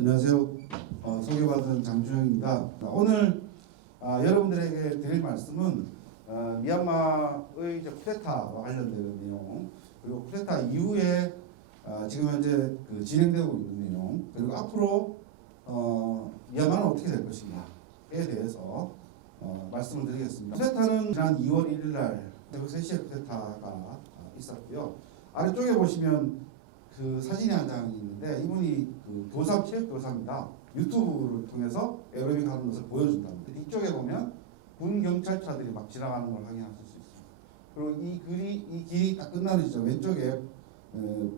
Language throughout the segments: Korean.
안녕하세요. 소개받은 장주영입니다. 오늘 여러분들에게 드릴 말씀은 미얀마의 이제 쿠데타와 관련되는 내용, 그리고 쿠데타 이후에 지금 현재 진행되고 있는 내용, 그리고 앞으로 미얀마는 어떻게 될 것인가에 대해서 말씀을 드리겠습니다. 쿠데타는 지난 2월 1일 날 새벽 3시에 쿠데타가 있었고요. 아래쪽에 보시면 그 사진이 한 장이 있는데 이분이 그 교사, 체육교사입니다. 유튜브를 통해서 에어로빅 하는 것을 보여준답니다. 뒤쪽에 보면 군 경찰차들이 막 지나가는 걸 확인하실 수 있습니다. 그리고 이 길이 딱 끝나는 시점 왼쪽에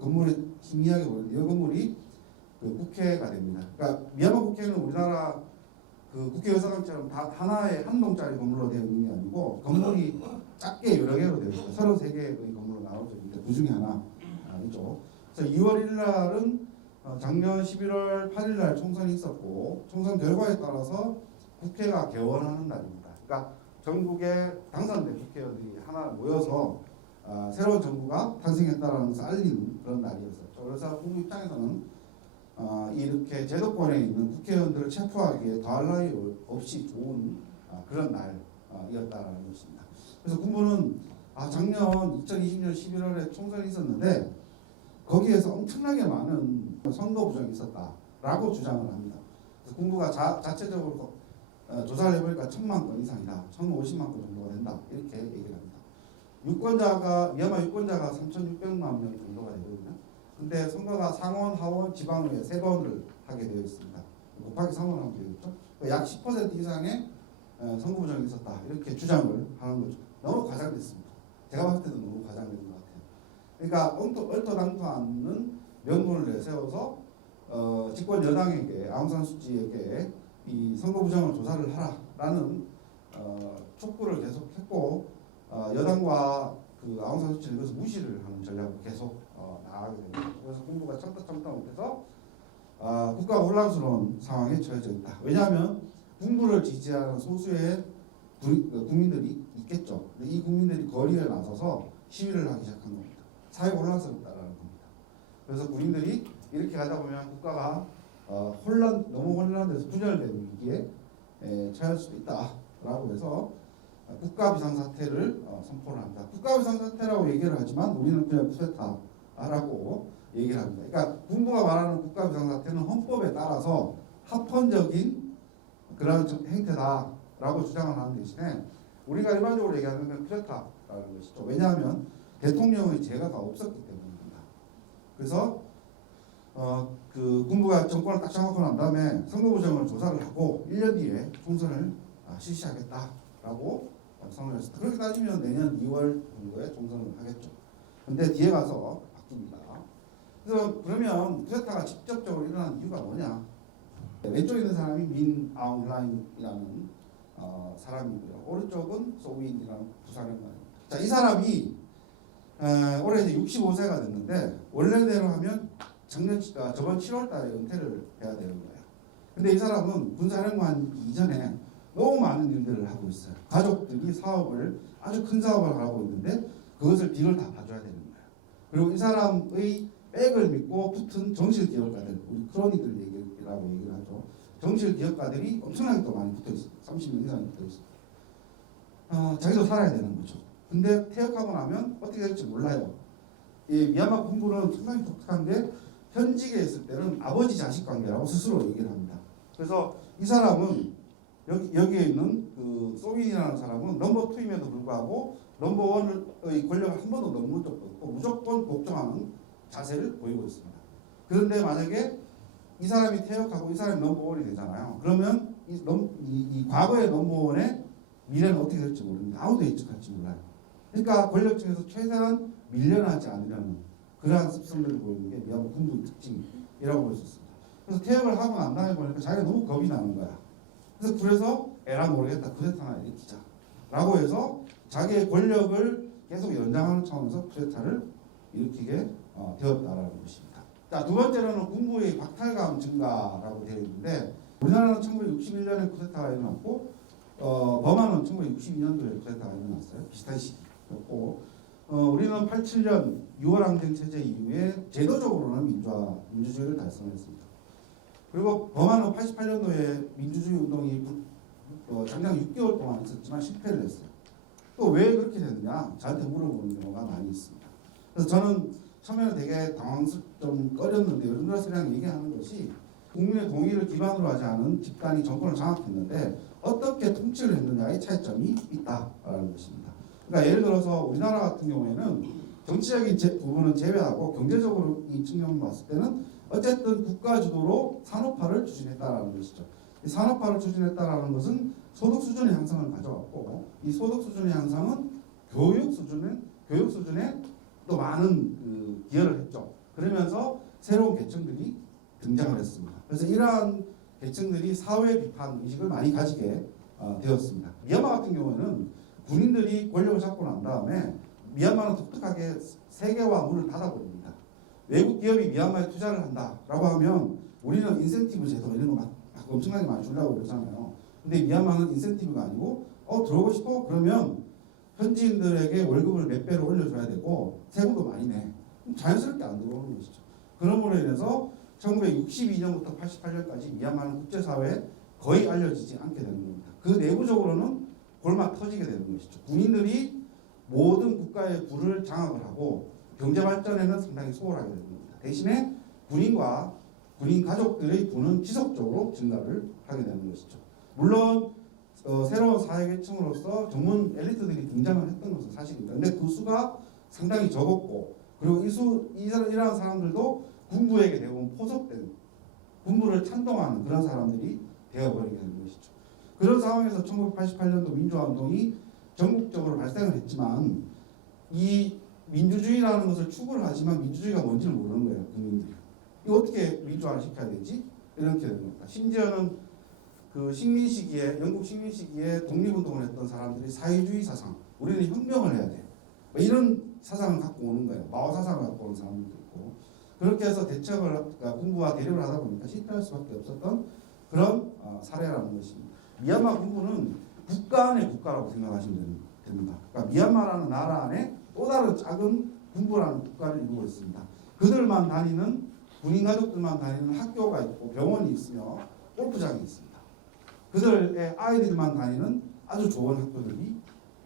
건물이 희미하게 보이는데 이 건물이 그 국회가 됩니다. 그러니까 미얀마 국회는 우리나라 그 국회의사당처럼 다 하나의 한 동짜리 건물로 되어 있는 게 아니고 건물이 작게 여러 개로 되어 있어요. 33개의 건물로 나눠져 있는데 그 중에 하나 이쪽. 그래서 2월 1일 날은 작년 11월 8일 날 총선이 있었고 총선 결과에 따라서 국회가 개원하는 날입니다. 그러니까 전국의 당선된 국회의원들이 하나 모여서 새로운 정부가 탄생했다라는 것을 알리는 그런 날이었었죠. 그래서 국민 입장에서는 이렇게 제도권에 있는 국회의원들을 체포하기에 더할 나위 없이 좋은 그런 날이었다라는 것입니다. 그래서 군부는 작년 2020년 11월에 총선이 있었는데 거기에서 엄청나게 많은 선거 부정이 있었다라고 주장을 합니다. 그래서 군부가 자체적으로 조사를 해보니까 1000만 건 이상이다, 1050만 건 정도가 된다 이렇게 얘기를 합니다. 미얀마 유권자가 3600만 명 정도가 되거든요. 근데 선거가 상원, 하원, 지방의회 3번을 하게 되어 있습니다. 곱하기 3원 하면 되겠죠. 약 10% 이상의 선거 부정이 있었다 이렇게 주장을 하는 거죠. 너무 과장됐습니다. 제가 봤을 때도 너무 과장된 것 같아요. 그러니까 얼토당토 않는 명분을 내세워서 집권 여당에게 아웅산 수치에게 이 선거 부정을 조사를 하라라는 촉구를 계속했고 여당과 그 아웅산 수치는 그것을 무시를 하는 전략으로 계속 나아가게 됩니다. 그래서 군부가 참다 못해서 국가가 혼란스러운 상황에 처해져 있다. 왜냐하면 군부를 지지하는 소수의 국민들이 있겠죠. 근데 이 국민들이 거리에 나서서 시위를 하기 시작한 겁니다. 사회가 혼란스럽다라는 겁니다. 그래서 군인들이 이렇게 가다 보면 국가가 너무 혼란돼서 분열된 위기에 처할 수도 있다라고 해서 국가 비상사태를 선포를 합니다. 국가 비상사태라고 얘기를 하지만 우리는 그냥 쿠데타라고 얘기를 합니다. 그러니까 군부가 말하는 국가 비상사태는 헌법에 따라서 합헌적인 그런 행태다라고 주장을 하는 대신에 우리가 일반적으로 얘기하는 건 쿠데타라는 것이죠. 왜냐하면 대통령의 재가가 없었기 때문입니다. 그래서 그 군부가 정권을 딱 장악하고 난 다음에 선거 부정을 조사를 하고 1년 뒤에 총선을 실시하겠다라고 선언했습니다. 그렇게 따지면 내년 2월 정도에 총선을 하겠죠. 근데 뒤에 가서 바뀝니다. 그래서 그러면 쿠데타가 직접적으로 일어난 이유가 뭐냐? 왼쪽에 있는 사람이 민 아웅 hlaing이라는 사람이고요. 오른쪽은 소윈이라는 부사령관입니다. 자, 이 사람이 올해 이제 65세가 됐는데 원래대로 하면 저번 7월달에 은퇴를 해야 되는 거예요. 근데 이 사람은 군사령관 이전에 너무 많은 일들을 하고 있어요. 가족들이 아주 큰 사업을 하고 있는데 그것을 뒤를 다 봐줘야 되는 거예요. 그리고 이 사람의 백을 믿고 붙은 정실기업가들, 우리 크로니들 얘기라고 얘기를 하죠. 정실기업가들이 엄청나게 또 많이 붙어 있어요. 30명 이상이 붙어 있어요. 자기도 살아야 되는 거죠. 근데 퇴역하고 나면 어떻게 될지 몰라요. 이 미얀마 군부는 상당히 독특한 게 현직에 있을 때는 아버지 자식 관계라고 스스로 얘기를 합니다. 그래서 이 사람은 여기에 있는 그 소윈이라는 사람은 넘버 2임에도 불구하고 넘버 1의 권력을 한 번도 넘은 적도 없고 무조건 복종하는 자세를 보이고 있습니다. 그런데 만약에 이 사람이 퇴역하고 이 사람이 넘버 1이 되잖아요. 그러면 이 과거의 넘버 1의 미래는 어떻게 될지 모릅니다. 아무도 예측할지 몰라요. 그러니까 권력층에서 최대한 밀려나지 않으려는 그러한 습성들을 보이는 게 미얀마 군부의 특징이라고 볼 수 있습니다. 그래서 퇴역을 하고 난 다음에 보니까 자기가 너무 겁이 나는 거야. 그래서 에라 모르겠다, 쿠데타나 일으키자 라고 해서 자기의 권력을 계속 연장하는 차원에서 쿠데타를 일으키게 되었다라는 것입니다. 자, 두 번째로는 군부의 박탈감 증가라고 되어 있는데 우리나라는 1961년에 쿠데타가 일어났고 버마는 1962년도에 쿠데타가 일어났어요. 비슷한 시기였고 우리는 87년 6월 항쟁 체제 이후에 제도적으로는 민주주의를 달성했습니다. 그리고 범안은 88년도에 민주주의 운동이 장장 6개월 동안 있었지만 실패를 했어요. 또 왜 그렇게 됐느냐 저한테 물어보는 경우가 많이 있습니다. 그래서 저는 처음에는 되게 좀 꺼렸는데 요즘 들어서 그냥 얘기하는 것이 국민의 동의를 기반으로 하지 않은 집단이 정권을 장악했는데 어떻게 통치를 했느냐의 차이점이 있다라는 것입니다. 그러니까 예를 들어서 우리나라 같은 경우에는 정치적인 부분은 제외하고 경제적으로 이 측면을 봤을 때는 어쨌든 국가 주도로 산업화를 추진했다라는 것이죠. 이 산업화를 추진했다라는 것은 소득 수준의 향상을 가져왔고 이 소득 수준의 향상은 교육 수준에 또 많은 기여를 했죠. 그러면서 새로운 계층들이 등장을 했습니다. 그래서 이러한 계층들이 사회 비판 의식을 많이 가지게 되었습니다. 미얀마 같은 경우는 군인들이 권력을 잡고 난 다음에 미얀마는 독특하게 세계화 문을 닫아버립니다. 외국 기업이 미얀마에 투자를 한다라고 하면 우리는 인센티브 제도 이런 거 막 엄청나게 많이 주려고 그러잖아요. 근데 미얀마는 인센티브가 아니고 들어오고 싶어? 그러면 현지인들에게 월급을 몇 배로 올려줘야 되고 세금도 많이 내. 자연스럽게 안 들어오는 것이죠. 그러므로 인해서 1962년부터 88년까지 미얀마는 국제사회에 거의 알려지지 않게 되는 겁니다. 그 내부적으로는 골마 터지게 되는 것이죠. 군인들이 모든 국가의 부를 장악을 하고 경제 발전에는 상당히 소홀하게 되는 겁니다. 대신에 군인과 군인 가족들의 부는 지속적으로 증가를 하게 되는 것이죠. 물론 새로운 사회계층으로서 전문 엘리트들이 등장을 했던 것은 사실입니다. 근데 그 수가 상당히 적었고 그리고 이러한 사람들도 군부에게 대부분 포섭된 군부를 찬동하는 그런 사람들이 되어버리게 되는 것이죠. 그런 상황에서 1988년도 민주화운동이 전국적으로 발생을 했지만 이 민주주의라는 것을 추구를 하지만 민주주의가 뭔지를 모르는 거예요. 국민들이. 이거 어떻게 민주화를 시켜야 되지? 이렇게 되는 겁니다. 심지어는 그 식민 시기에 영국 식민 시기에 독립운동을 했던 사람들이 사회주의 사상, 우리는 혁명을 해야 돼. 이런 사상을 갖고 오는 거예요. 마오 사상을 갖고 오는 사람들도 있고 그렇게 해서 군부와 대립을 하다 보니까 실패할 수밖에 없었던 그런 사례라는 것입니다. 미얀마 군부는 국가 안의 국가라고 생각하시면 됩니다. 그러니까 미얀마라는 나라 안에 또 다른 작은 군부라는 국가를 이루고 있습니다. 그들만 다니는 군인 가족들만 다니는 학교가 있고 병원이 있으며 골프장이 있습니다. 그들의 아이들만 다니는 아주 좋은 학교들이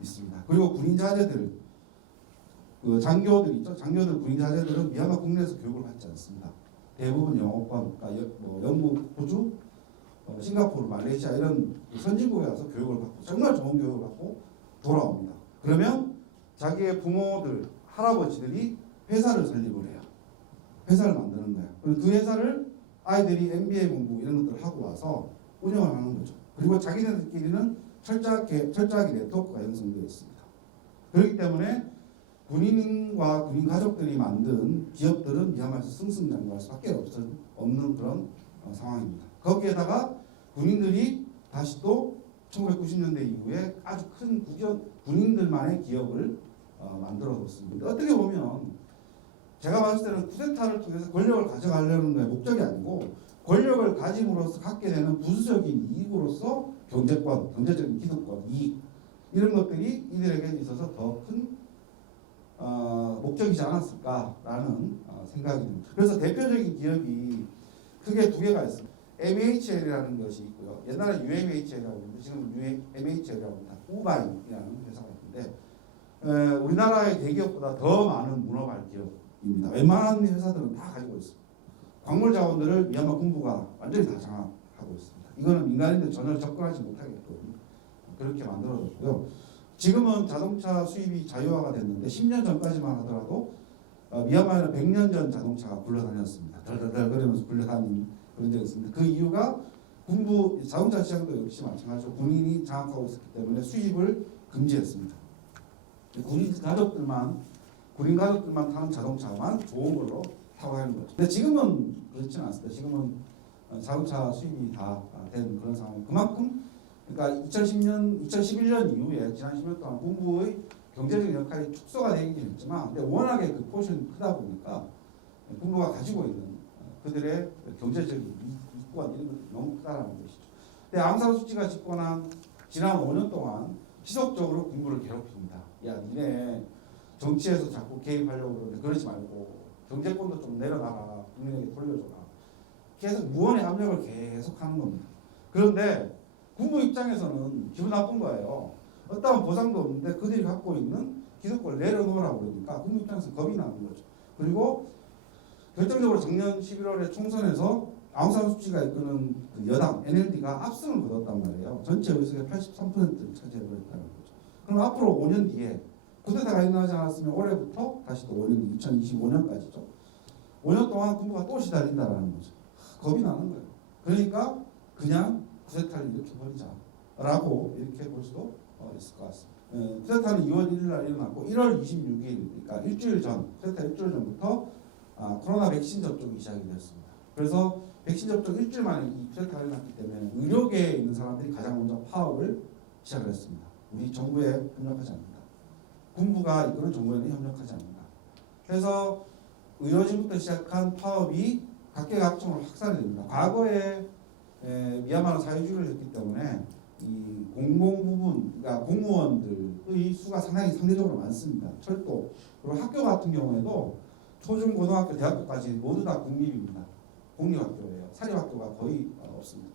있습니다. 그리고 군인 자제들, 장교들 있죠. 장교들 군인 자제들은 미얀마 국내에서 교육을 받지 않습니다. 대부분 영어권, 그러니까 영국, 호주, 싱가포르, 말레이시아 이런 선진국에 가서 교육을 받고 정말 좋은 교육을 받고 돌아옵니다. 그러면 자기의 부모들, 할아버지들이 회사를 설립을 해요. 회사를 만드는 거예요. 그 회사를 아이들이 MBA 공부 이런 것들을 하고 와서 운영을 하는 거죠. 그리고 자기네들끼리는 철저하게 네트워크가 형성되어 있습니다. 그렇기 때문에 군인과 군인 가족들이 만든 기업들은 미얀마에서 승승장구할 수밖에 없는 그런 상황입니다. 거기에다가 군인들이 다시 또 1990년대 이후에 아주 큰 군인들만의 기업을 만들어뒀습니다. 어떻게 보면 제가 봤을 때는 쿠데타를 통해서 권력을 가져가려는 거에 목적이 아니고 권력을 가짐으로써 갖게 되는 부수적인 이익으로서 경제적인 기득권, 이익 이런 것들이 이들에게 있어서 더 큰 목적이지 않았을까라는 생각이 듭니다. 그래서 대표적인 기업이 크게 두 개가 있습니다. MHL이라는 것이 있고요. 옛날에 UMHL이라고 했는데 지금 MHL이라고 합니다. 우바이라는 회사가 있는데 우리나라의 대기업보다 더 많은 문어발 기업입니다. 웬만한 회사들은 다 가지고 있습니다. 광물 자원들을 미얀마 군부가 완전히 다 장악하고 있습니다. 이거는 민간인들 전혀 접근하지 못하게끔 그렇게 만들어졌고요. 지금은 자동차 수입이 자유화가 됐는데 10년 전까지만 하더라도 미얀마에는 100년 전 자동차가 굴러다녔습니다. 덜덜덜 거리면서 굴러다니는 그런 적이 있습니다. 그 이유가 군부 자동차 시장도 역시 마찬가지로 군인이 장악하고 있었기 때문에 수입을 금지했습니다. 군인 가족들만 타는 자동차만 좋은 걸로 타고 하는 거죠. 근데 지금은 그렇지는 않습니다. 지금은 자동차 수입이 다 된 그런 상황. 그만큼 그러니까 2011년 이후에 지난 10년 동안 군부의 경제적 역할이 축소가 되긴 했지만 근데 워낙에 그 포션이 크다 보니까 군부가 가지고 있는 그들의 경제적인 이익과 이런 것들이 너무 크다라는 것이죠. 근데 앙산수치가 집권한 지난 5년 동안 지속적으로 군부를 괴롭힙니다. 야, 니네 정치에서 자꾸 개입하려고 그러는데 그러지 말고 경제권도 좀 내려놔라. 국민에게 돌려줘라. 계속 무언의 압력을 계속 하는 겁니다. 그런데 군부 입장에서는 기분 나쁜 거예요. 어떠한 보상도 없는데 그들이 갖고 있는 기득권을 내려놓으라고 그러니까 군부 입장에서 겁이 나는 거죠. 그리고 결정적으로 작년 11월에 총선에서 아웅산수치가 이끄는 그 여당 NLD가 압승을 거뒀단 말이에요. 전체 의석의 83%를 차지해버렸다는 거죠. 그럼 앞으로 5년 뒤에 쿠데타가 일어나지 않았으면 올해부터 다시 또 5년, 2025년까지죠. 5년 동안 군부가 또 시달린다라는 거죠. 겁이 나는 거예요. 그러니까 그냥 쿠데타를 이렇게 버리자라고 이렇게 볼 수도 있을 것 같습니다. 쿠데타는 2월 1일 날 일어났고 1월 26일, 그러니까 일주일 전, 쿠데타 일주일 전부터 코로나 백신 접종이 시작이 되었습니다. 그래서 백신 접종 일주일 만에 이 쿠데타가 일어났기 때문에 의료계에 있는 사람들이 가장 먼저 파업을 시작을 했습니다. 우리 정부에 협력하지 않는다. 군부가 이끄는 정부에는 협력하지 않는다. 그래서 의료진부터 시작한 파업이 각계각층으로 확산이 됩니다. 과거에 미얀마는 사회주의를 했기 때문에 이 공공 부분, 그러니까 공무원들의 수가 상대적으로 많습니다. 철도, 그리고 학교 같은 경우에도 초중 고등학교, 대학교까지 모두 다 국립입니다. 공립학교예요. 사립학교가 거의 없습니다.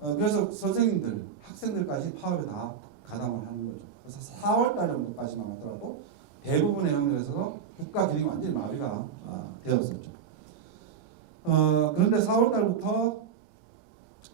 그래서 선생님들, 학생들까지 파업에 다 가담을 하는 거죠. 그래서 4월 달 정도까지만 하더라도 대부분의 영역에서 국가 기능이 완전히 마비가 되었었죠. 그런데 4월 달부터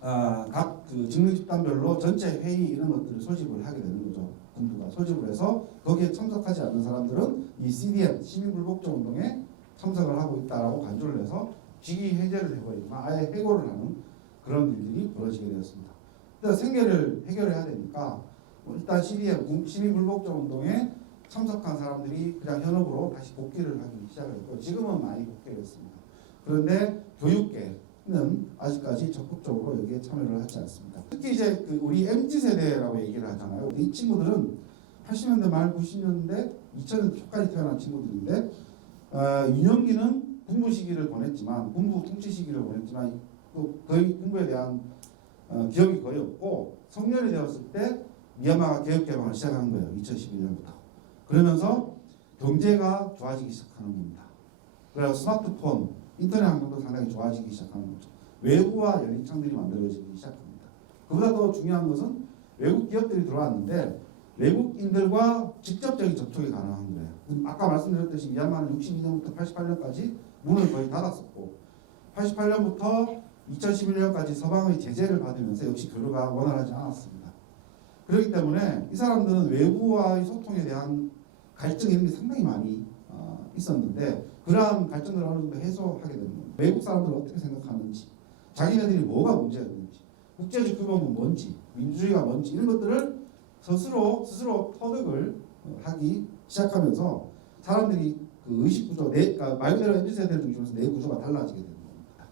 각 그 직능 집단별로 전체 회의 이런 것들을 소집을 하게 되는 거죠. 군부가 소집을 해서 거기에 참석하지 않는 사람들은 이 CDM 시민불복종 운동에 참석을 하고 있다라고 간주를 해서 직위 해제를 해버리고 아예 해고를 하는 그런 일들이 벌어지게 되었습니다. 그래서 생계를 해결해야 되니까 일단 CDM 시민불복종 운동에 참석한 사람들이 그냥 현업으로 다시 복귀를 하기 시작을 했고 지금은 많이 복귀를 했습니다. 그런데 교육계는 아직까지 적극적으로 여기에 참여를 하지 않습니다. 특히 이제 그 우리 MZ세대라고 얘기를 하잖아요. 이 친구들은 80년대 말 90년대 2000년 초까지 태어난 친구들인데 유년기는 군부 시기를 보냈지만 군부 통치 시기를 보냈지만 거의 군부에 대한 기억이 거의 없고 성년이 되었을 때 미얀마가 개혁개방을 시작한 거예요. 2011년부터. 그러면서 경제가 좋아지기 시작하는 겁니다. 그래서 스마트폰, 인터넷 환경도 상당히 좋아지기 시작하는 거죠. 외부와 연립창들이 만들어지기 시작합니다. 그보다 더 중요한 것은 외국 기업들이 들어왔는데 외국인들과 직접적인 접촉이 가능한 거예요. 아까 말씀드렸듯이 미얀마는 62년부터 88년까지 문을 거의 닫았었고 88년부터 2011년까지 서방의 제재를 받으면서 역시 결과가 원활하지 않았습니다. 그렇기 때문에 이 사람들은 외부와의 소통에 대한 갈증이 이런 게 상당히 많이 있었는데 그러한 갈증들을 어느 정도 해소하게 되는 겁니다. 외국 사람들은 어떻게 생각하는지, 자기네들이 뭐가 문제였는지, 국제적 규범은 뭔지, 민주주의가 뭔지 이런 것들을 스스로 터득을 하기 시작하면서 사람들이 그 의식 구조, 그러니까 말 그대로 MZ세대를 중심으로 내 구조가 달라지게 되는 겁니다.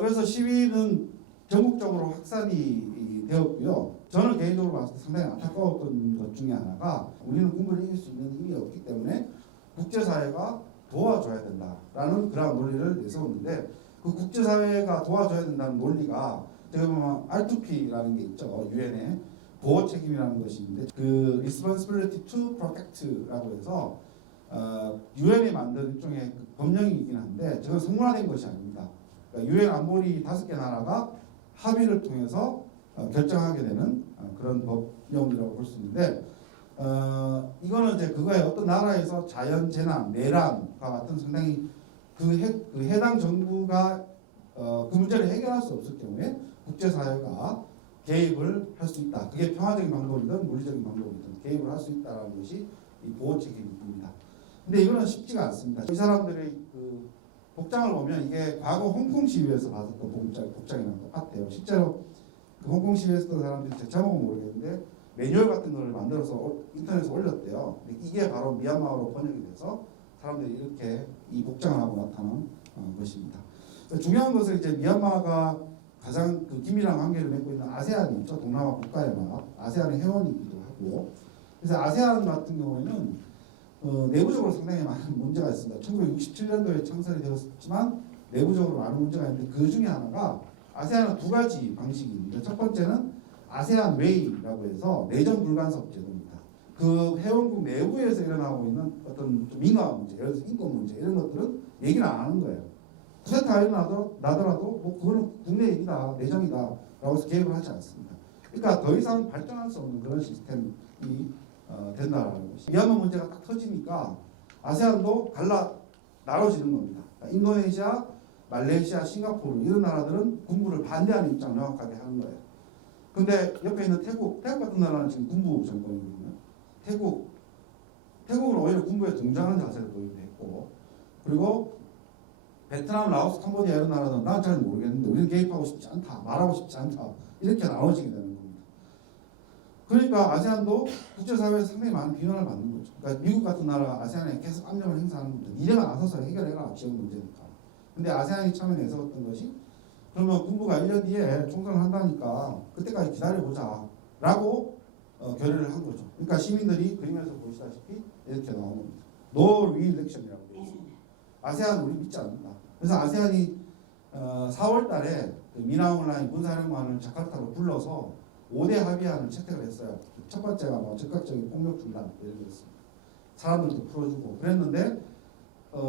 그래서 시위는 전국적으로 확산이 되었고요. 저는 개인적으로 봤을 때 상당히 안타까웠던 것 중에 하나가 우리는 군부를 이길 수 있는 힘이 없기 때문에 국제사회가 도와줘야 된다라는 그런 논리를 내세웠는데 그 국제사회가 도와줘야 된다는 논리가 제가 보면 R2P라는 게 있죠. 유엔의 보호 책임이라는 것이 있는데 그 Responsibility to Protect라고 해서 유엔이 만든 일종의 그 법령이긴 한데 저건 성문화된 것이 아닙니다. 유엔 안보리 5개 나라가 합의를 통해서 결정하게 되는 그런 법령이라고 볼 수 있는데 이거는 이제 그거에 어떤 나라에서 자연 재난, 내란과 같은 상당히 그 해당 정부가 그 문제를 해결할 수 없을 경우에 국제사회가 개입을 할 수 있다. 그게 평화적인 방법이든 물리적인 방법이든 개입을 할 수 있다는 것이 이 보호 책임입니다. 근데 이거는 쉽지가 않습니다. 이 사람들의 그 복장을 보면 이게 과거 홍콩 시위에서 받았던 복장이랑 똑같아요. 실제로 그 홍콩 시위에서 했던 사람들이 제 제목은 모르겠는데 매뉴얼 같은 걸 만들어서 인터넷에 올렸대요. 근데 이게 바로 미얀마어로 번역이 돼서 사람들이 이렇게 이 복장을 하고 나타난 것입니다. 중요한 것은 이제 미얀마가 가장 그 긴밀한 관계를 맺고 있는 아세안이 있죠. 동남아 국가연합, 아세안의 회원이기도 하고. 그래서 아세안 같은 경우에는 내부적으로 상당히 많은 문제가 있습니다. 1967년도에 창설이 되었지만 내부적으로 많은 문제가 있는데 그 중에 하나가 아세안은 2가지 방식이 있는데 첫 번째는 아세안 웨이라고 해서 내정 불간섭 제도입니다. 그 회원국 내부에서 일어나고 있는 어떤 좀 민감한 문제, 예를 들어서 인권 문제 이런 것들은 얘기를 안 하는 거예요. 쿠데타가 일어나더라도 뭐 그거는 국내 얘기다, 내정이다라고 해서 개입을 하지 않습니다. 그러니까 더 이상 발전할 수 없는 그런 시스템이 된다라는 것이. 미얀마 문제가 딱 터지니까 아세안도 나눠지는 겁니다. 그러니까 인도네시아, 말레이시아, 싱가포르 이런 나라들은 군부를 반대하는 입장을 명확하게 하는 거예요. 근데 옆에 있는 태국 같은 나라는 지금 군부 정권이거든요. 태국은 오히려 군부에 동정하는 자세를 보이기도 했고, 그리고 베트남, 라오스, 캄보디아 이런 나라는 난 잘 모르겠는데 우리는 개입하고 싶지 않다, 말하고 싶지 않다 이렇게 나눠지게 되는 겁니다. 그러니까 아세안도 국제사회에서 상당히 많은 비난을 받는 거죠. 그러니까 미국 같은 나라가 아세안에 계속 압력을 행사하는 겁니다. 니네가 나서서 해결해라, 지역 문제니까. 근데 아세안이 처음에 내세웠던 것이 그러면 군부가 1년 뒤에 총선을 한다니까 그때까지 기다려보자 라고 결의를 한 거죠. 그러니까 시민들이 그림에서 보시다시피 이렇게 나온 겁니다. No re-election이라고 되어 있습니다. 아세안 우리 믿지 않는다. 그래서 아세안이 4월 달에 그 미나올라인 군사령관을 자카르타로 불러서 5대 합의안을 채택을 했어요. 첫 번째가 뭐 즉각적인 폭력 중단 이런 거였습니다. 사람들도 풀어주고 그랬는데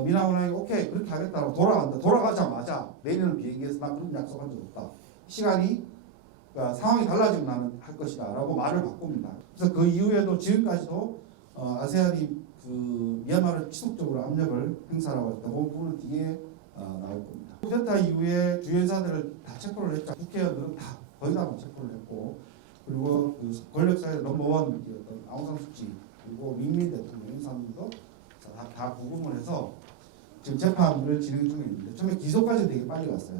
미나올라인이 오케이 그렇게 하겠다고 돌아가자마자 내일은 비행기에서 난 그런 약속한 적 없다. 시간이 그러니까 상황이 달라지면 나는 할 것이다 라고 말을 바꿉니다. 그래서 그 이후에도 지금까지도 아세안이 그 미얀마를 지속적으로 압력을 행사하고 있다. 그 부분은 뒤에 나올 겁니다. 쿠데타 이후에 주요인사들을 다 체포를 했죠. 국회의원들은 다 거의 다 체포를 했고, 그리고 그 권력사회 넘버원이었던 아웅산 수치 그리고 민민 대통령 이 사람들도 다 구금을 해서 지금 재판을 진행 중에 있는데 처음에 기소까지 되게 빨리 갔어요.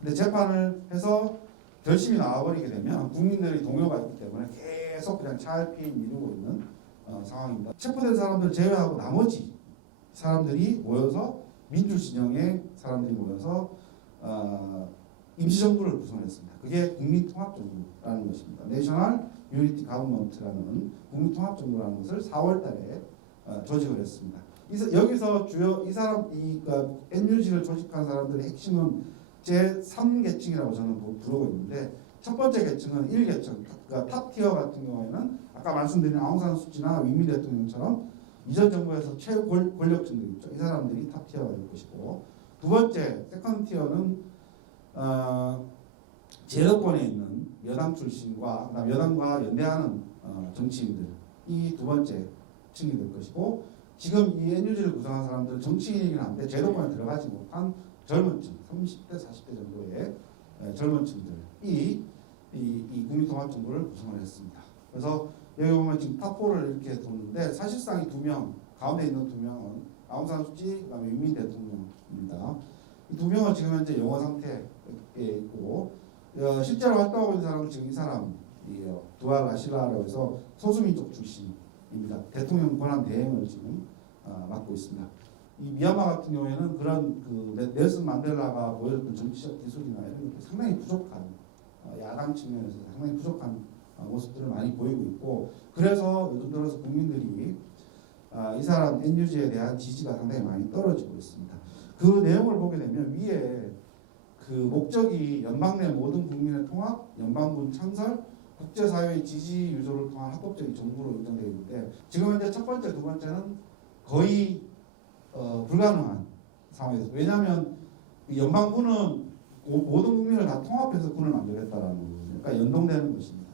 근데 재판을 해서 결심이 나와버리게 되면 국민들의 동요가 있기 때문에 계속 그냥 차일피일 미루고 있는 상황입니다. 체포된 사람들 제외하고 나머지 사람들이 모여서 민주진영의 사람들이 모여서 임시정부를 구성했습니다. 그게 국민통합정부라는 것입니다. 내셔널 유니티 가버먼트라는 국민통합정부라는 것을 4월달에 조직을 했습니다. 여기서 주요 그러니까 NUG를 조직한 사람들의 핵심은 제3계층이라고 저는 부르고 있는데 첫 번째 계층은 1계층, 그러니까 탑티어 같은 경우에는 아까 말씀드린 아웅산 수치나 윈민 대통령처럼 이전 정부에서 최고 권력층들 있죠. 이 사람들이 탑티어가 될 것이고, 두 번째 세컨티어는 제도권에 있는 여당 출신과 여당과 연대하는 정치인들, 이 두 번째 층이 될 것이고, 지금 이 NUG를 구성한 사람들은 정치인이긴 한데 제도권에 들어가지 못한 젊은 층, 30대, 40대 정도의 젊은 층들이 이 국민통합정부를 구성을 했습니다. 그래서 여기 보면 지금 탑4를 이렇게 뒀는데 사실상 이 두 명, 가운데 있는 두 명은 아웅산 수치, 그다음에 윈민 대통령입니다. 이 두 명은 지금 현재 영어 상태에 있고, 실제로 활동하고 있는 사람은 지금 이 사람이에요. 두알 아실라라고 해서 소수민족 출신입니다. 대통령 권한 대행을 지금 맡고 있습니다. 이 미얀마 같은 경우에는 그런 그 넬슨 만델라가 보여줬던 정치적 기술이나 이런 것도 상당히 부족한, 야당 측면에서 상당히 부족한 모습들을 많이 보이고 있고, 그래서 요즘 들어서 국민들이 이 사람 NUG에 대한 지지가 상당히 많이 떨어지고 있습니다. 그 내용을 보게 되면 위에 그 목적이 연방 내 모든 국민의 통합, 연방군 창설, 국제사회의 지지 유도를 통한 합법적인 정부로 인정되어 있는데, 지금 현재 첫 번째, 두 번째는 거의 불가능한 상황에서, 왜냐하면 연방군은 모든 국민을 다 통합해서 군을 만들겠다라는 거예요. 그러니까 연동되는 것입니다.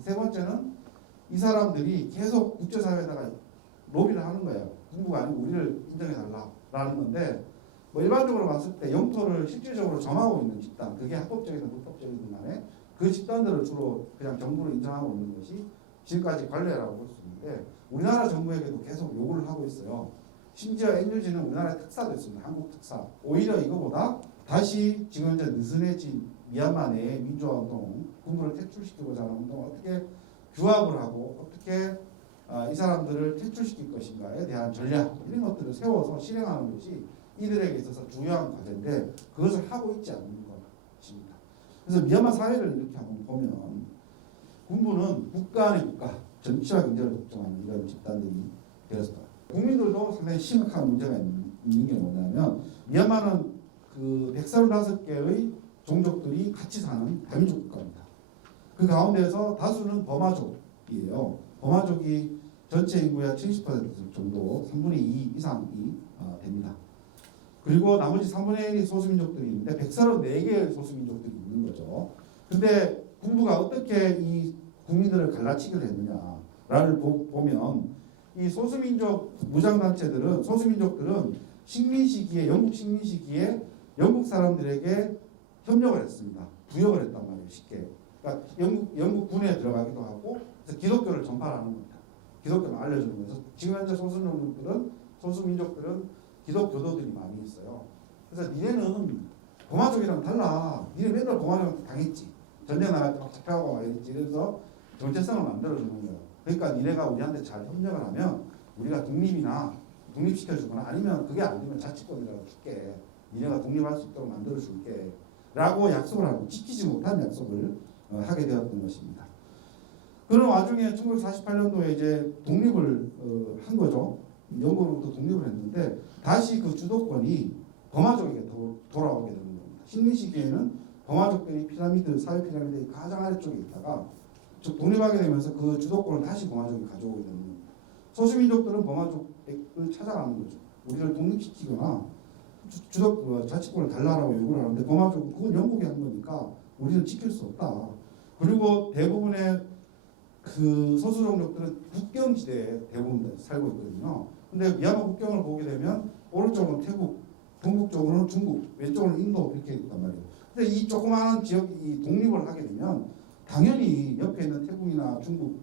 세 번째는 이 사람들이 계속 국제사회에다가 로비를 하는 거예요. 군부가 아니고 우리를 인정해달라라는 건데, 뭐 일반적으로 봤을 때 영토를 실질적으로 점하고 있는 집단, 그게 합법적이든 불법적이든 간에 그 집단들을 주로 그냥 정부로 인정하고 있는 것이 지금까지 관례라고 볼 수 있는데, 우리나라 정부에게도 계속 요구를 하고 있어요. 심지어 NUG는 우리나라의 특사됐습니다. 한국 특사. 오히려 이거보다 다시 지금 현재 느슨해진 미얀마 내의 민주화 운동, 군부를 퇴출시키고자 하는 운동을 어떻게 규합을 하고 어떻게 이 사람들을 퇴출시킬 것인가에 대한 전략, 이런 것들을 세워서 실행하는 것이 이들에게 있어서 중요한 과제인데 그것을 하고 있지 않는 것입니다. 그래서 미얀마 사회를 이렇게 한번 보면 군부는 국가 안의 국가, 정치와 경제를 독점하는 이런 집단들이 되었습니다. 국민들도 상당히 심각한 문제가 있는 게 뭐냐면, 미얀마는 그 135개의 종족들이 같이 사는 다민족 국가입니다. 그 가운데서 다수는 버마족이에요. 버마족이 전체 인구의 70% 정도, 3분의 2 이상이 됩니다. 그리고 나머지 3분의 1이 소수민족들이 있는데 134개의 소수민족들이 있는 거죠. 근데 군부가 어떻게 이 국민들을 갈라치기를 했느냐를 보면 이 소수민족 무장단체들은 소수민족들은 식민 시기에 영국 식민 시기에 영국 사람들에게 협력을 했습니다. 부역을 했단 말이에요. 쉽게. 그러니까 영국 군에 들어가기도 하고 그래서 기독교를 전파하는 겁니다. 기독교를 알려주는 거예요. 지금 현재 소수민족들은 기독교도들이 많이 있어요. 그래서 니네는 고마족이랑 달라. 니네 맨날 고마족한테 당했지. 전쟁 나갈 때 막 잡혀가고 막 이랬지. 그래서 정체성을 만들어주는 거예요. 그러니까 니네가 우리한테 잘 협력을 하면 우리가 독립시켜주거나 아니면 그게 안 되면 자치권이라도 줄게. 니네가 독립할 수 있도록 만들어줄게. 라고 약속을 하고 지키지 못한 약속을 하게 되었던 것입니다. 그런 와중에 1948년도에 이제 독립을 한 거죠. 영국으로부터 독립을 했는데 다시 그 주도권이 버마족에게 돌아오게 되는 겁니다. 식민 시기에는 버마족들이 사회 피라미드의 가장 아래쪽에 있다가 독립하게 되면서 그 주도권을 다시 버마족이 가져오게 되는 겁니다. 소수민족들은 버마족을 찾아가는 거죠. 우리를 독립시키거나 자치권을 달라라고 요구를 하는데 버마족은 그건 영국이 한 거니까 우리는 지킬 수 없다. 그리고 대부분의 그 소수 종족들은 국경지대에 대부분 살고 있거든요. 근데 미얀마 국경을 보게 되면 오른쪽은 태국, 동북 쪽으로는 중국, 왼쪽으로는 인도 이렇게 있단 말이에요. 근데 이 조그마한 지역이 독립을 하게 되면 당연히 옆에 있는 태국이나 중국,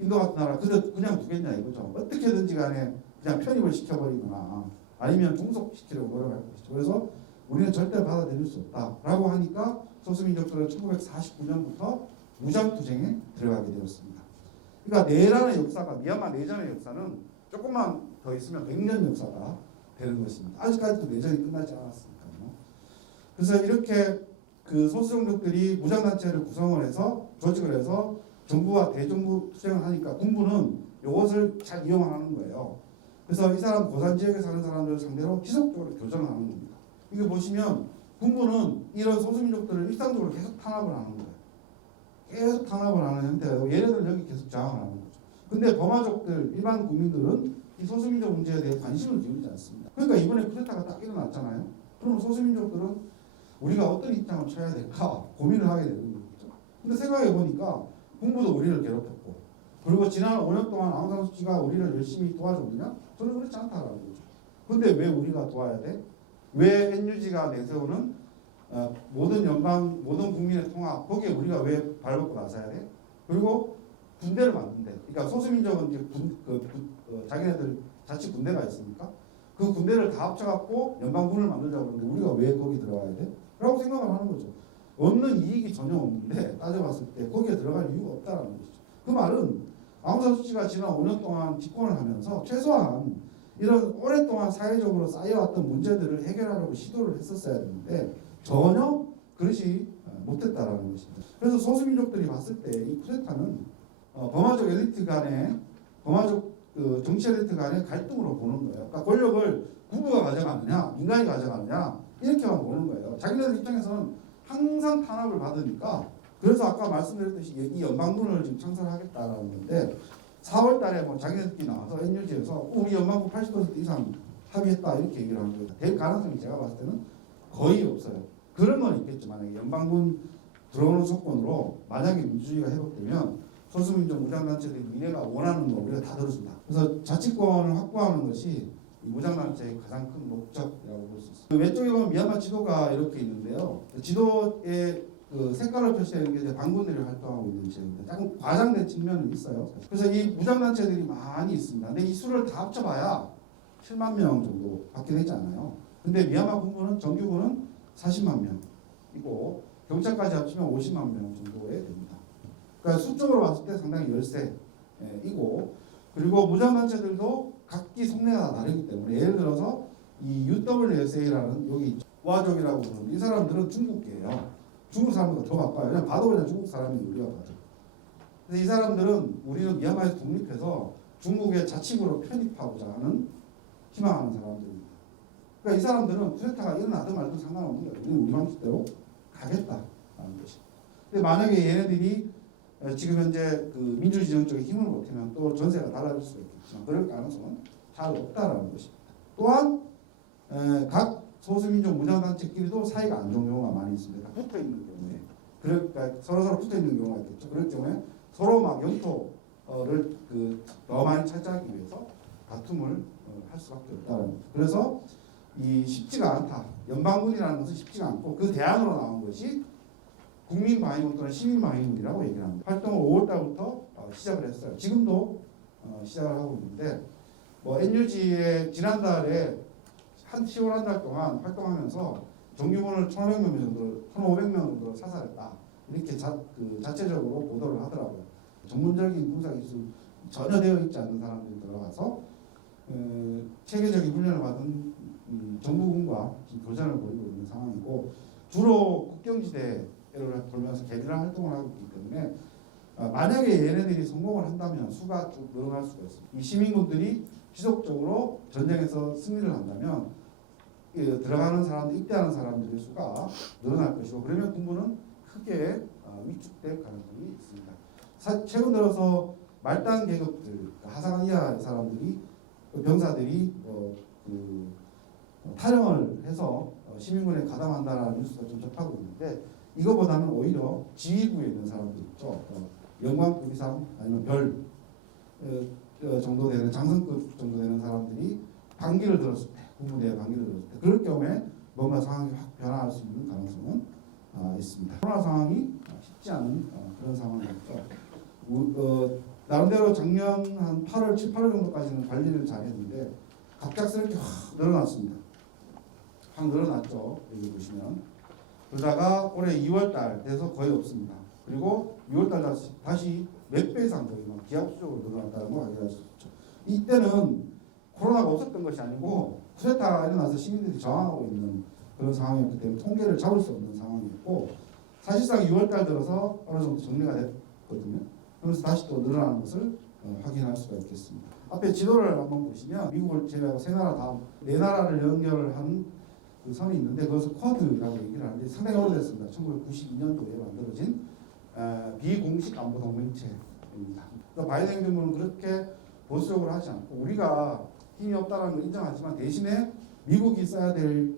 인도 같은 나라 그냥 두겠냐 이거죠. 어떻게든지 간에 그냥 편입을 시켜버리거나 아니면 종속시키려고 노력할 것이죠. 그래서 우리는 절대 받아들일 수 없다라고 하니까 소수민족들은 1949년부터 무장투쟁에 들어가게 되었습니다. 그러니까 내란의 역사가 미얀마 내전의 역사는 조금만 더 있으면 100년 역사가 되는 것입니다. 아직까지도 내전이 끝나지 않았으니까요. 그래서 이렇게 그 소수종족들이 무장단체를 구성을 해서 조직을 해서 정부와 대정부 투쟁을 하니까 군부는 이것을 잘 이용하는 거예요. 그래서 이 사람 고산 지역에 사는 사람들을 상대로 지속적으로 교전을 하는 겁니다. 이거 보시면 군부는 이런 소수민족들을 일상적으로 계속 탄압을 하는 거예요. 계속 탄압을 하는 형태고 얘네들은 여기 계속 저항을 하는 거죠. 근데 버마족들 일반 국민들은 이 소수민족 문제에 대해 관심을 기울이지 않습니다. 그러니까 이번에 쿠데타가 딱 일어났잖아요. 그럼 소수민족들은 우리가 어떤 입장을 쳐야 될까 고민을 하게 되는 거죠. 근데 생각해 보니까 군부도 우리를 괴롭혔고 그리고 지난 5년 동안 아웅산 수치가 우리를 열심히 도와줬느냐? 저는 그렇지 않다라는 거죠. 근데 왜 우리가 도와야 돼? 왜 NUG가 내세우는 모든 국민의 통합 거기에 우리가 왜 발벗고 나서야 돼? 그리고 군대를 만든대. 그러니까 소수민족은 이제 자기네들 자치 군대가 있으니까 그 군대를 다 합쳐갖고 연방군을 만들자고 하는데 우리가 왜 거기 들어가야 돼? 라고 생각을 하는 거죠. 얻는 이익이 전혀 없는데 따져봤을 때 거기에 들어갈 이유가 없다는 것이죠. 그 말은 아웅산 수치가 지난 5년 동안 집권을 하면서 최소한 이런 오랫동안 사회적으로 쌓여왔던 문제들을 해결하려고 시도를 했었어야 되는데 전혀 그릇이 못했다라는 것입니다. 그래서 소수민족들이 봤을 때 이 쿠데타는 버마족 엘리트 간의 정치 엘리트 간의 갈등으로 보는 거예요. 그러니까 권력을 군부가 가져가느냐 민간이 가져가느냐 이렇게만 보는 거예요. 자기네들 입장에서는 항상 탄압을 받으니까 그래서 아까 말씀드렸듯이 이 연방군을 지금 창설하겠다라는 건데 4월 달에 뭐 자기네들끼리 나와서 NUG에서 우리 연방군 80% 이상 합의했다 이렇게 얘기를 하는 거예요. 될 가능성이 제가 봤을 때는 거의 없어요. 그런 건 있겠죠. 만약에 연방군 들어오는 조건으로 만약에 민주주의가 회복되면 소수민족 무장단체들이 니네가 원하는 거 우리가 다 들어준다. 그래서 자치권을 확보하는 것이 이 무장단체의 가장 큰 목적이라고 볼 수 있습니다. 그 왼쪽에 보면 미얀마 지도가 이렇게 있는데요. 지도에 그 색깔을 표시하는 게 반군들이 활동하고 있는 지역인데 조금 과장된 측면은 있어요. 그래서 이 무장단체들이 많이 있습니다. 근데 이 수를 다 합쳐봐야 7만 명 정도 밖에 되지 않아요. 근데 미얀마 군부는 정규군은 40만 명이고 경찰까지 합치면 50만 명 정도에 됩니다. 그러니까 수적으로 봤을 때 상당히 열세이고 그리고 무장단체들도 각기 속내가 다르기 때문에 예를 들어서 이 UWSA라는 여기 와족이라고 부르는 이 사람들은 중국계예요. 중국 사람보다 더 가까워요. 그냥 봐도 그냥 중국 사람이 우리가 봐도. 그래서 이 사람들은 우리는 미얀마에서 독립해서 중국의 자치구로 편입하고자 하는 희망하는 사람들입니다. 그러니까 이 사람들은 쿠데타가 일어나든 말든 상관없는 거예요. 우리는 우리 방식대로 가겠다라는 것이. 근데 만약에 얘네들이 지금 현재 그 민주지정 쪽에 힘을 못하면 또 전세가 달라질 수가 있겠지만 그럴 가능성은 잘 없다라는 것입니다. 또한 각 소수민족 무장단체끼리도 사이가 안 좋은 경우가 많이 있습니다. 붙어 있는 경우에 그러니까 서로 붙어 있는 경우가 있겠죠. 그럴 경우에 서로 막 영토를 더 많이 차지하기 위해서 다툼을 할 수밖에 없다는 거죠. 그래서 이 쉽지가 않다. 연방군이라는 것은 쉽지가 않고 그 대안으로 나온 것이 국민방위군 또는 시민방위군이라고 얘기를 합니다. 활동을 5월달부터 시작을 했어요. 지금도 시작을 하고 있는데 뭐 NUG에 지난달에 한 10월 한 달 동안 활동하면서 정규군을 1,500명 정도, 1,500명 정도 사살했다. 이렇게 자체적으로 보도를 하더라고요. 전문적인 군사기술 전혀 되어 있지 않는 사람들이 들어가서 체계적인 훈련을 받은 정부군과 교전을 벌이고 있는 상황이고 주로 국경지대를 돌면서 게릴라 활동을 하고 있기 때문에 만약에 얘네들이 성공을 한다면 수가 쭉 늘어날 수가 있습니다. 이 시민군들이 지속적으로 전쟁에서 승리를 한다면 들어가는 사람들, 입대하는 사람들의 수가 늘어날 것이고 그러면 군부는 크게 위축될 가능성이 있습니다. 최근 들어서 말단 계급들, 하사관 이하 사람들이 병사들이 탈영을 해서 시민군에 가담한다는 뉴스가 좀 접하고 있는데 이거보다는 오히려 지휘부에 있는 사람들 있죠. 영광급 이상 아니면 별 정도 되는 장성급 정도 되는 사람들이 반기를 들었을 때 군부대에 반기를 들었을 때 그럴 경우에 뭔가 상황이 확 변화할 수 있는 가능성은 있습니다. 코로나 상황이 쉽지 않은 그런 상황이었죠. 나름대로 작년 한 8월, 7, 8월 정도까지는 관리를 잘했는데 갑작스럽게 확 늘어났습니다. 확 늘어났죠. 여기 보시면. 그러다가 올해 2월달 돼서 거의 없습니다. 그리고 6월달 다시 몇 배 이상 거의 막 기하급수적으로 늘어났다는 걸 확인할 수 있죠. 이때는 코로나가 없었던 것이 아니고 쿠데타가 일어나서 시민들이 저항하고 있는 그런 상황이었기 때문에 통계를 잡을 수 없는 상황이었고 사실상 6월달 들어서 어느 정도 정리가 됐거든요. 그래서 다시 또 늘어나는 것을 확인할 수가 있겠습니다. 앞에 지도를 한번 보시면 미국을 제외하고 세 나라 다음 네 나라를 연결을 한 그 선이 있는데 그것을 쿼드라고 얘기를 하는데 상당히 오래됐습니다. 1992년도에 만들어진 비공식 안보 동맹체입니다. 그러니까 바이든 정부는 그렇게 보수적으로 하지 않고 우리가 힘이 없다는 걸 인정하지만 대신에 미국이 써야 될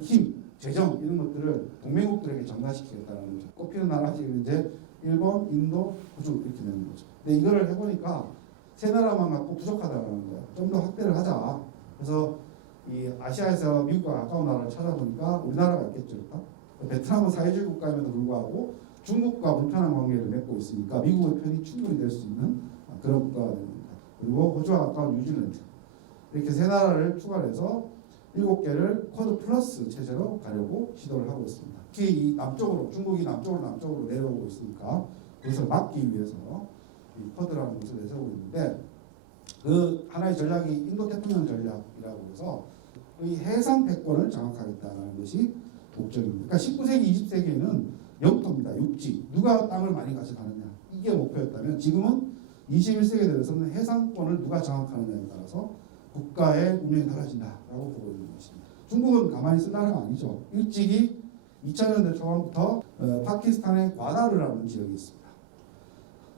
힘, 재정 이런 것들을 동맹국들에게 전가시키겠다는 거죠. 꼽히는 나라가 지금 이제 일본, 인도, 호주 이렇게 되는 거죠. 근데 이거를 해보니까 세 나라만 갖고 부족하다는 거예요. 좀 더 확대를 하자. 그래서 이 아시아에서 미국과 가까운 나라를 찾아보니까 우리나라가 있겠죠. 일단. 베트남은 사회주의 국가임에도 불구하고 중국과 불편한 관계를 맺고 있으니까 미국의 편이 충분히 될 수 있는 그런 국가가 됩니다. 그리고 호주와 가까운 뉴질랜드 이렇게 세 나라를 추가해서 7개를 쿼드 플러스 체제로 가려고 시도를 하고 있습니다. 특히 이 남쪽으로 중국이 남쪽으로 내려오고 있으니까 그것을 막기 위해서 이 쿼드라는 것을 내세우고 있는데 그 하나의 전략이 인도 태평양 전략이라고 해서 이 해상 패권을 장악하겠다는 것이 목적입니다. 그러니까 19세기, 20세기에는 영토입니다. 육지. 누가 땅을 많이 가져가느냐. 이게 목표였다면 지금은 21세기에 들어서는 해상권을 누가 장악하느냐에 따라서 국가의 운명이 달라진다라고 보고 있는 것입니다. 중국은 가만히 있을 나라가 아니죠. 일찍이 2000년대 초반부터 파키스탄의 과다르라는 지역이 있습니다.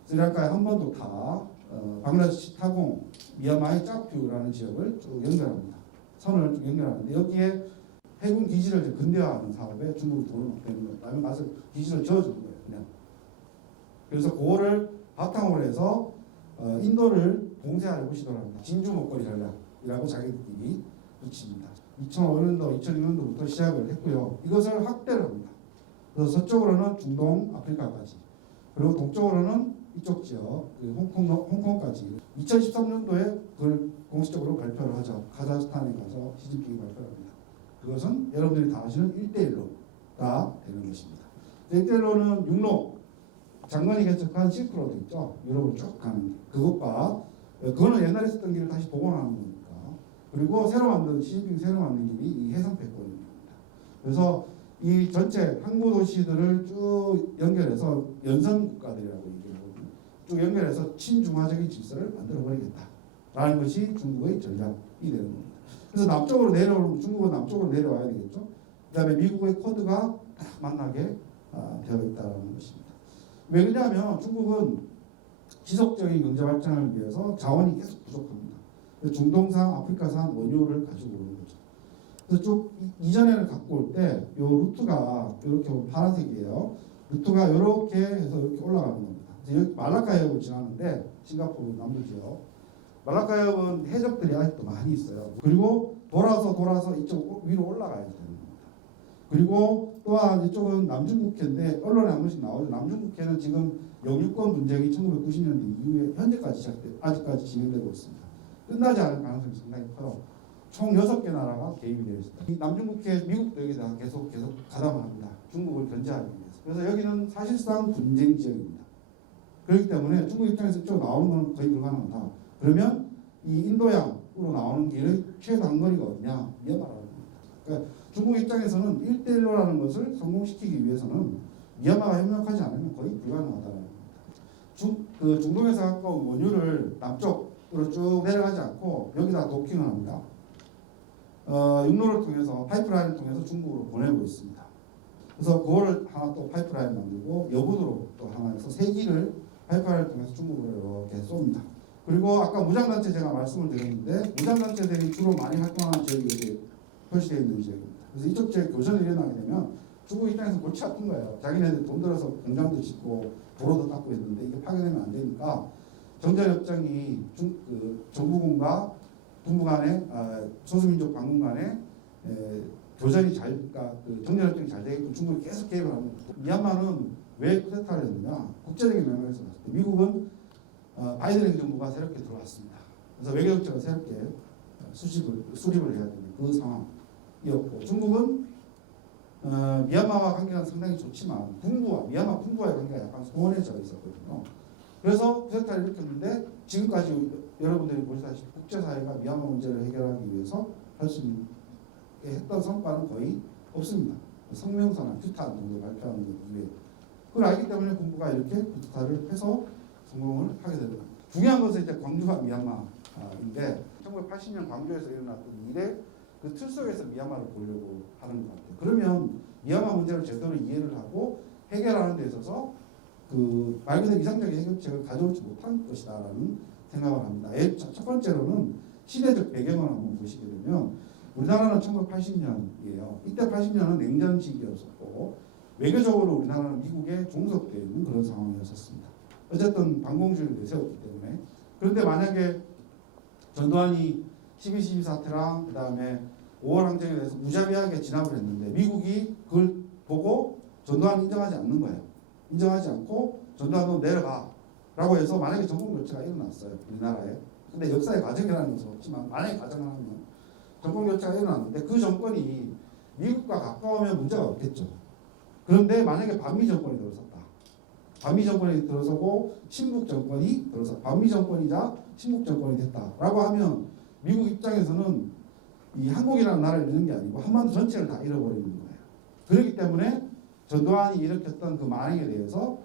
스리랑카의 한번도타, 방글라데시 타공, 미얀마의 짜퓨라는 지역을 쭉 연결합니다. 선을 쭉 연결하는데 여기에 해군 기지를 근대화하는 사업에 중국이 돈을 막 대는 거예요. 라면 가서 기지를 지어주는 거예요. 그냥. 그래서 그거를 바탕으로 해서 인도를 봉쇄하려고 시도를 합니다. 진주 목걸이 전략이라고 자기들끼리 붙입니다. 2005년도, 2006년도부터 시작을 했고요. 이것을 확대를 합니다. 그래서 서쪽으로는 중동, 아프리카까지 그리고 동쪽으로는 이쪽 지역, 홍콩까지 2013년도에 그걸 공식적으로 발표를 하죠. 카자흐스탄에 가서 시진핑이 발표를 합니다. 그것은 여러분들이 다 아시는 1대1로가 되는 것입니다. 1대1로는 육로, 장관이 개척한 실크로드 있죠. 유럽을 쭉 가는 길. 그거는 옛날에 있었던 길을 다시 복원하는 거니까. 그리고 시진핑이 새로 만든 길이 이 해상패권입니다. 그래서 이 전체 항구 도시들을 쭉 연결해서 연선 국가들이라고 얘기하거든요. 쭉 연결해서 친중화적인 질서를 만들어 버리겠다라는 것이 중국의 전략이 되는 겁니다. 그래서 남쪽으로 내려오면 중국은 남쪽으로 내려와야 되겠죠. 그다음에 미국의 코드가 딱 만나게 되어 있다는 것입니다. 왜 그러냐면 중국은 지속적인 경제 발전을 위해서 자원이 계속 부족합니다. 중동산, 아프리카산 원유를 가지고 오는 거죠. 그래서 쭉 이전에는 갖고 올 때 이 루트가 이렇게 파란색이에요. 루트가 이렇게 해서 이렇게 올라가는 겁니다. 그래서 여기 말라카 해협을 지나는데 싱가포르 남부 지역 말라카 해협은 해적들이 아직도 많이 있어요. 그리고 돌아서 이쪽 위로 올라가야 되는 겁니다. 그리고 또한 이쪽은 남중국해인데 언론에 한 번씩 나오죠. 남중국해는 지금 영유권 분쟁이 1990년대 이후에 현재까지 아직까지 진행되고 있습니다. 끝나지 않을 가능성이 상당히 커요. 총 6개 나라가 개입이 되어 있습니다. 이 남중국해 미국도 여기다 계속 가담을 합니다. 중국을 견제하기 위해서. 그래서 여기는 사실상 분쟁 지역입니다. 그렇기 때문에 중국 입장에서 이쪽 나오는 건 거의 불가능하다. 그러면 이 인도양으로 나오는 길의 최단거리가 어디냐? 미얀마라는 겁니다. 그러니까 중국 입장에서는 1대1로라는 것을 성공시키기 위해서는 미얀마가 협력하지 않으면 거의 불가능하다는 겁니다. 중동에서 가까운 원유를 남쪽으로 쭉 내려가지 않고 여기다 도킹을 합니다. 육로를 통해서 파이프라인을 통해서 중국으로 보내고 있습니다. 그래서 그거를 하나 또 파이프라인 만들고 여분으로 또 하나 해서 세 기를 파이프라인을 통해서 중국으로 이렇게 쏩니다. 그리고 아까 무장단체 제가 말씀을 드렸는데 무장단체들이 주로 많이 활동하는 지역이 여기 표시되어 있는 지역입니다. 그래서 이쪽 지역 교전이 일어나게 되면 중국 입장에서 골치 아픈 거예요. 자기네들 돈 들어서 공장도 짓고 도로도 닦고 있는데 이게 파괴되면 안 되니까 정전협정이 정부군과 군부 간에 소수민족 반군 간에 교전이 그러니까 정전협정이 잘 되게끔 중국이 계속 개입을 합니다. 미얀마는 왜 쿠데타를 했느냐? 국제적인 면에서 봤을 때 미국은 바이든 행정부가 새롭게 들어왔습니다. 그래서 외교정책을 새롭게 수립을 해야 되는 그 상황이었고 중국은 미얀마와 관계가 상당히 좋지만 미얀마 군부와의 관계가 약간 소원해져 있었거든요. 그래서 쿠데타를 일으켰는데 지금까지 여러분들이 보시다시피 국제사회가 미얀마 문제를 해결하기 위해서 할 수 있는 했던 성과는 거의 없습니다. 성명서나 규탄 정도 발표하는 것 이외에. 그걸 알기 때문에 군부가 이렇게 쿠데타를 해서 성공을 하게 됩니다. 중요한 것은 이제 광주와 미얀마인데 1980년 광주에서 일어났던 일에 그 틀 속에서 미얀마를 보려고 하는 것 같아요. 그러면 미얀마 문제를 제대로 이해를 하고 해결하는 데 있어서 말 그대로 이상적인 해결책을 가져오지 못한 것이다라는 생각을 합니다. 첫 번째로는 시대적 배경을 한번 보시게 되면 우리나라는 1980년이에요. 이때 80년은 냉전 시기였었고 외교적으로 우리나라는 미국에 종속되어 있는 그런 상황이었습니다. 어쨌든 반공주의를 내세웠기 때문에. 그런데 만약에 전두환이 12.12 사태랑 그 다음에 5월 항쟁에 대해서 무자비하게 진압을 했는데 미국이 그걸 보고 전두환을 인정하지 않는 거예요. 인정하지 않고 전두환도 내려가 라고 해서 만약에 정권 교체가 일어났어요. 우리나라에. 근데 역사의 과정이라는 것은 없지만 만약에 가정을 하면 정권 교체가 일어났는데 그 정권이 미국과 가까우면 문제가 없겠죠. 그런데 만약에 반미 정권이 들어섰다. 반미 정권이 들어서고 친북 정권이 들어서 반미 정권이자 친북 정권이 됐다라고 하면 미국 입장에서는 이 한국이라는 나라를 잃는 게 아니고 한반도 전체를 다 잃어버리는 거예요. 그렇기 때문에 전두환이 일으켰던 그 만행에 대해서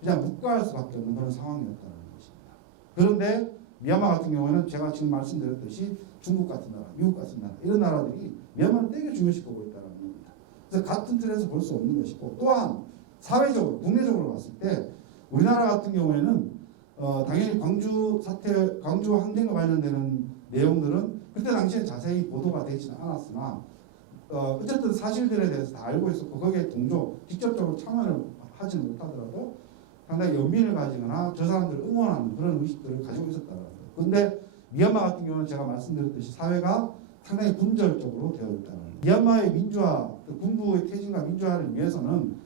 그냥 묵과할 수밖에 없는 그런 상황이었다는 것입니다. 그런데 미얀마 같은 경우에는 제가 지금 말씀드렸듯이 중국 같은 나라, 미국 같은 나라 이런 나라들이 미얀마를 되게 중요시 보고 있다는 겁니다. 그래서 같은 틀에서 볼 수 없는 것이고 또한 사회적으로, 국내적으로 봤을 때 우리나라 같은 경우에는 당연히 광주 사태, 광주 항쟁과 관련되는 내용들은 그때 당시에 자세히 보도가 되지는 않았으나 어쨌든 사실들에 대해서 다 알고 있었고 거기에 직접적으로 참여를 하지 못하더라도 상당히 연민을 가지거나 저 사람들을 응원하는 그런 의식들을 가지고 있었다는 거예요. 그런데 미얀마 같은 경우는 제가 말씀드렸듯이 사회가 상당히 분절적으로 되어 있다는 거예요. 미얀마의 민주화, 군부의 퇴진과 민주화를 위해서는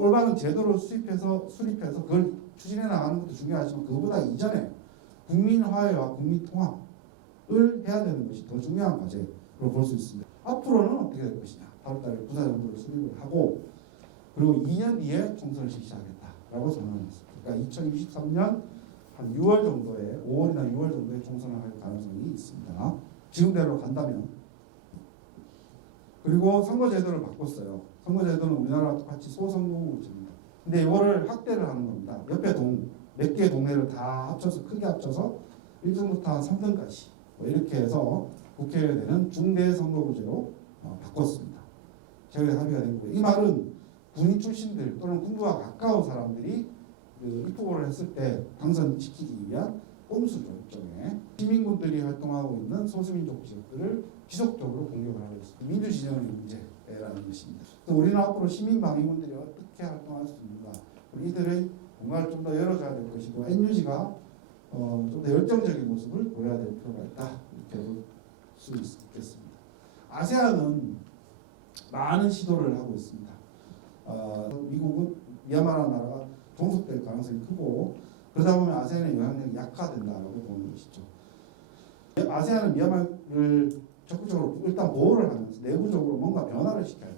올바른 제도를 수립해서 그걸 추진해 나가는 것도 중요하지만 그것보다 이전에 국민화해와 국민통합을 해야 되는 것이 더 중요한 과제로 볼 수 있습니다. 앞으로는 어떻게 될 것이냐. 8월달에 부사정부를 수립을 하고 그리고 2년 뒤에 총선을 실시하겠다라고 선언했습니다. 그러니까 2023년 한 6월 정도에 5월이나 6월 정도에 총선을 할 가능성이 있습니다. 지금대로 간다면. 그리고 선거제도를 바꿨어요. 선거제도는 우리나라와 똑같이 소선거구제입니다. 근데 이거를 확대를 하는 겁니다. 옆에 몇 개의 동네를 다 합쳐서 크게 합쳐서 1등부터 3등까지 이렇게 해서 국회에 되는 중대 선거구제로 바꿨습니다. 최근에 합의가 된 거예요. 이 말은 군인 출신들 또는 군부와 가까운 사람들이 입후보를 했을 때 당선시키기 위한 꼼수죠. 일종의 시민군들이 활동하고 있는 소수민족 지역들을 지속적으로 공격을 하고 있습니다. 민주진영의 문제라는 것입니다. 그래서 우리는 앞으로 시민방위군들이 어떻게 활동할 수 있는가, 이들의 공간을 좀 더 열어줘야 될 것이고 NUG가 좀 더 열정적인 모습을 보여야 될 필요가 있다, 이렇게 볼 수 있겠습니다. 아세안은 많은 시도를 하고 있습니다. 미국은 미얀마라는 나라가 종속될 가능성이 크고 그러다 보면 아세안의 영향력이 약화된다라고 보는 것이죠. 아세안은 미얀마를 적극적으로 일단 보호를 하면서 내부적으로 뭔가 변화를 시켜야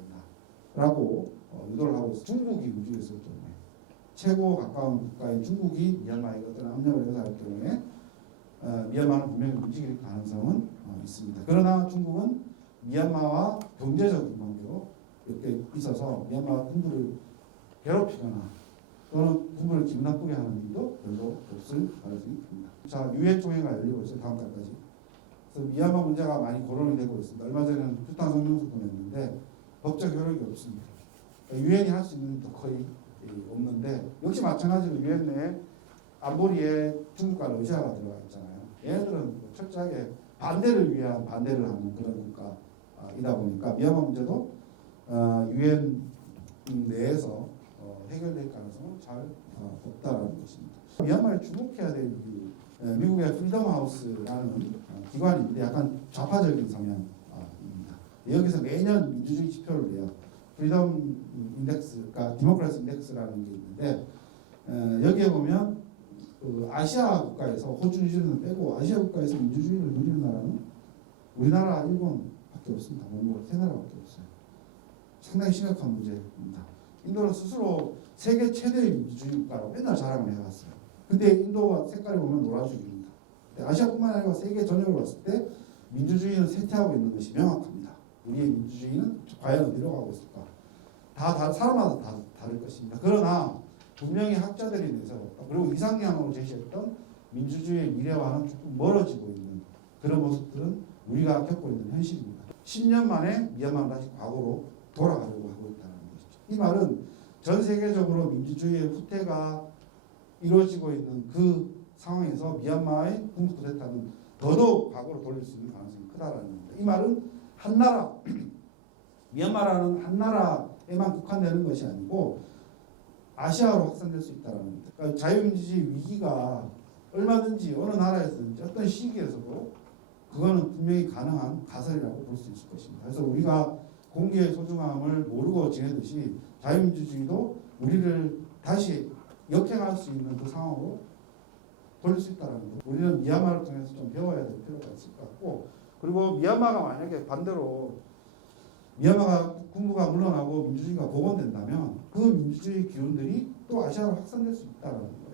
된다라고 유도를 하고 있습니다. 중국이 우주에서 최고 가까운 국가인 중국이 미얀마에게 어떤 압력을 행사할 경우에 미얀마는 분명히 움직일 가능성은 있습니다. 그러나 중국은 미얀마와 경제적인 관계로 이렇게 있어서 미얀마 군부를 괴롭히거나 또는 군부를 기분 나쁘게 하는 일도 별로 없을 가능성이 큽니다. 자, 유엔 총회가 열리고 있어요. 다음 달까지. 그래서 미얀마 문제가 많이 거론이 되고 있습니다. 얼마 전에는 규탄 성명서도 냈는데 법적 효력이 없습니다. 유엔이 할 수 있는 일도 거의 없는데 역시 마찬가지로 유엔 내에 안보리에 중국과 러시아가 들어가 있잖아요. 얘네들은 철저하게 반대를 위한 반대를 하는 그런 국가이다 보니까 미얀마 문제도 유엔 내에서 해결될 가능성은 잘 없다라는 것입니다. 미얀마에 주목해야 될 이유, 미국의 프리덤 하우스라는 기관인데 약간 좌파적인 성향입니다. 여기서 매년 민주주의 지표를 내요. 프리덤 인덱스, 그러니까 디모크라시 인덱스라는 게 있는데 여기에 보면 그 아시아 국가에서 호주, 뉴질랜드 빼고 아시아 국가에서 민주주의를 누리는 나라는 우리나라, 일본밖에 없습니다. 세 나라밖에 없어요. 상당히 심각한 문제입니다. 인도는 스스로 세계 최대의 민주주의 국가라고 맨날 자랑을 해왔어요. 근데 인도가 색깔을 보면 노란색입니다. 아시아뿐만 아니라 세계 전역을 봤을 때 민주주의는 쇠퇴하고 있는 것이 명확합니다. 우리의 민주주의는 과연 어디로 가고 있을까? 사람마다 다 다를 것입니다. 그러나 분명히 학자들이 내세웠다. 그리고 이상향으로 제시했던 민주주의의 미래와는 조금 멀어지고 있는 그런 모습들은 우리가 겪고 있는 현실입니다. 10년 만에 미얀마는 다시 과거로 돌아가려고 하고 있다는 것이죠. 이 말은 전 세계적으로 민주주의의 후퇴가 이루어지고 있는 그 상황에서 미얀마의 군부 쿠데타는 더더욱 과거로 돌릴 수 있는 가능성이 크다는 겁니다. 이 말은 한 나라, 미얀마라는 한 나라에만 국한되는 것이 아니고 아시아로 확산될 수 있다는 겁니다. 그러니까 자유민주주의 위기가 얼마든지 어느 나라에서든지 어떤 시기에서도 그거는 분명히 가능한 가설이라고 볼 수 있을 것입니다. 그래서 우리가 공기의 소중함을 모르고 지내듯이 자유민주주의도 우리를 다시 역행할 수 있는 그 상황으로 돌릴 수 있다는 것. 우리는 미얀마를 통해서 좀 배워야 될 필요가 있을 것 같고, 그리고 미얀마가 만약에 반대로 미얀마가 군부가 물러나고 민주주의가 복원된다면 그 민주주의 기운들이 또 아시아로 확산될 수 있다는 거예요.